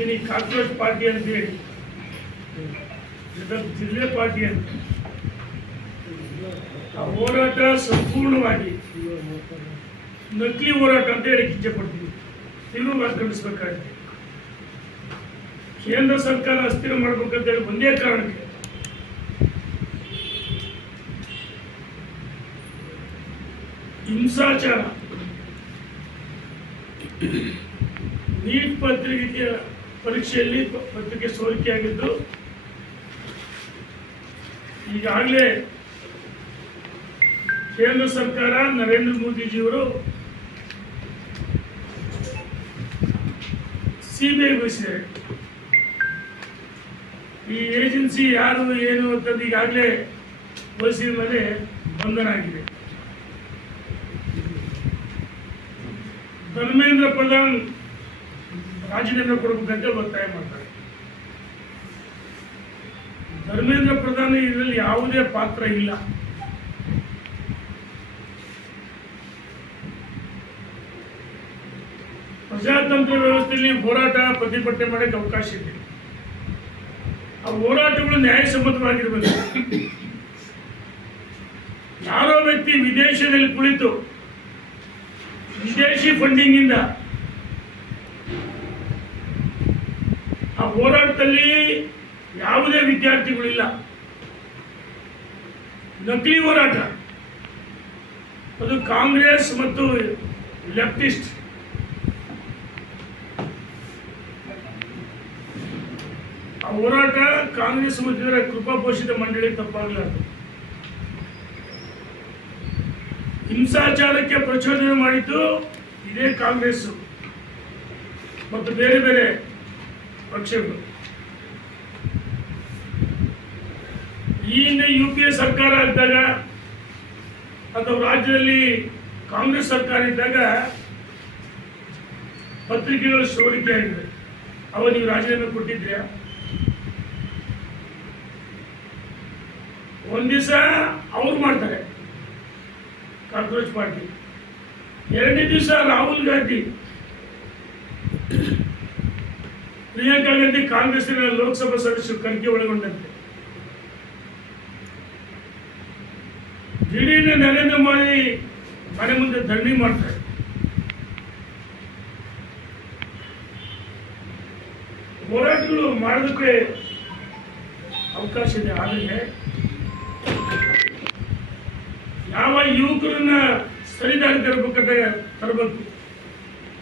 ಏನು ಈ cockroach party ಅಂತೇಳಿ ಇದೊಂದು ಜಿಲ್ಲೆ ಪಾರ್ಟಿ ಅಂತ ಆ ಹೋರಾಟ ಸಂಪೂರ್ಣವಾಗಿ ನಕಲಿ ಹೋರಾಟ ಅಂತ ಹೇಳಿ ಇಚ್ಛೆ ಪಡ್ತೀವಿ. ತೀವ್ರವಾಗಿ ಖಂಡಿಸಬೇಕಾಗಿದೆ. ಕೇಂದ್ರ ಸರ್ಕಾರ ಅಸ್ಥಿರ ಮಾಡಬೇಕಂತ ಹೇಳಿ ಒಂದೇ ಕಾರಣಕ್ಕೆ ಹಿಂಸಾಚಾರ, ನೀಟ್ ಪರೀಕ್ಷೆಯಲ್ಲಿ ಪತ್ರಿಕೆ ಸೋರಿಕೆಯಾಗಿದ್ದು ಈಗಾಗಲೇ ಕೇಂದ್ರ ಸರ್ಕಾರ ನರೇಂದ್ರ ಮೋದಿಜಿಯವರು ಸಿಬಿಐ ವಹಿಸಿದ್ದಾರೆ. ಈ ಏಜೆನ್ಸಿ ಯಾರು ಏನು ಅಂತಂದು ಈಗಾಗಲೇ ವಹಿಸಿದ ಮೇಲೆ ಬಂಧನ ಆಗಿದೆ. ಧರ್ಮೇಂದ್ರ ಪ್ರಧಾನ್ ರಾಜೀನಾಮೆ ಕೊಡಬೇಕಂತ ಒತ್ತಾಯ ಮಾಡ್ತಾರೆ. ಧರ್ಮೇಂದ್ರ ಪ್ರಧಾನ್ ಇದರಲ್ಲಿ ಯಾವುದೇ ಪಾತ್ರ ಇಲ್ಲ. ಪ್ರಜಾತಂತ್ರ ವ್ಯವಸ್ಥೆಯಲ್ಲಿ ಹೋರಾಟ ಪ್ರತಿಭಟನೆ ಮಾಡಕ್ಕೆ ಅವಕಾಶ ಇದೆ. ಆ ಹೋರಾಟಗಳು ನ್ಯಾಯಸಮ್ಮತವಾಗಿರಬೇಕು. ಯಾರೋ ವ್ಯಕ್ತಿ ವಿದೇಶದಲ್ಲಿ ಕುಳಿತು ವಿದೇಶಿ ಫಂಡಿಂಗ್ ಇಂದ ಆ ಹೋರಾಟದಲ್ಲಿ ಯಾವುದೇ ವಿದ್ಯಾರ್ಥಿಗಳಿಲ್ಲ. ನಕಲಿ ಹೋರಾಟ, ಅದು ಕಾಂಗ್ರೆಸ್ ಮತ್ತು ಲೆಫ್ಟಿಸ್ಟ್ ಆ ಹೋರಾಟ ಕಾಂಗ್ರೆಸ್ ಮತ್ತು ಇದರ ಕೃಪಾಪೋಷಿತ ಮಂಡಳಿ ತಪ್ಪಾಗಲಾರದು. ಹಿಂಸಾಚಾರಕ್ಕೆ ಪ್ರಚೋದನೆ ಮಾಡಿದ್ದು ಇದೇ ಕಾಂಗ್ರೆಸ್ ಮತ್ತು ಬೇರೆ ಬೇರೆ ಪಕ್ಷಗಳು. ಈ ಹಿಂದೆ UPA ಸರ್ಕಾರ ಇದ್ದಾಗ ಅಥವಾ ರಾಜ್ಯದಲ್ಲಿ ಕಾಂಗ್ರೆಸ್ ಸರ್ಕಾರ ಇದ್ದಾಗ ಪತ್ರಿಕೆಗಳು ಸೋರಿಕೆ ಆಗಿದೆ. ಅವ ನೀವು ರಾಜೀನಾಮೆ ಕೊಟ್ಟಿದ್ರ್ಯಾ? ಒಂದ್ ದಿವಸ ಅವ್ರು ಮಾಡ್ತಾರೆ ಕಾಕ್ರೋಚ್ ಪಾರ್ಟಿ, ಎರಡನೇ ದಿವಸ ರಾಹುಲ್ ಗಾಂಧಿ, ಪ್ರಿಯಾಂಕಾ ಗಾಂಧಿ ಕಾಂಗ್ರೆಸ್ಸಿನ ಲೋಕಸಭಾ ಸದಸ್ಯರು ಕಣ್ಕೆ ಒಳಗೊಂಡಂತೆ ದಿಢೀರ್ನ ನರೇಂದ್ರ ಮೋದಿ ಮನೆ ಮುಂದೆ ಧರಣಿ ಮಾಡ್ತಾರೆ. ಹೋರಾಟಗಳು ಮಾಡೋದಕ್ಕೆ ಅವಕಾಶ ಇದೆ. ಆದರೆ ಯಾವ ಯುವಕರನ್ನ ಸರಿದಾರಿ ತರಬೇಕು.